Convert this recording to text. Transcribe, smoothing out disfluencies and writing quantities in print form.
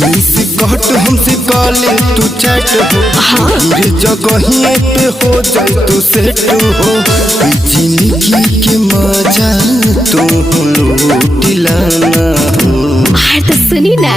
मिस कहट हमसे काले तू चैट हो मेरे जगहिए पे हो जाए तू सेट हो जिंदगी के मजा तू लूट लाना हो। तो सुनी ना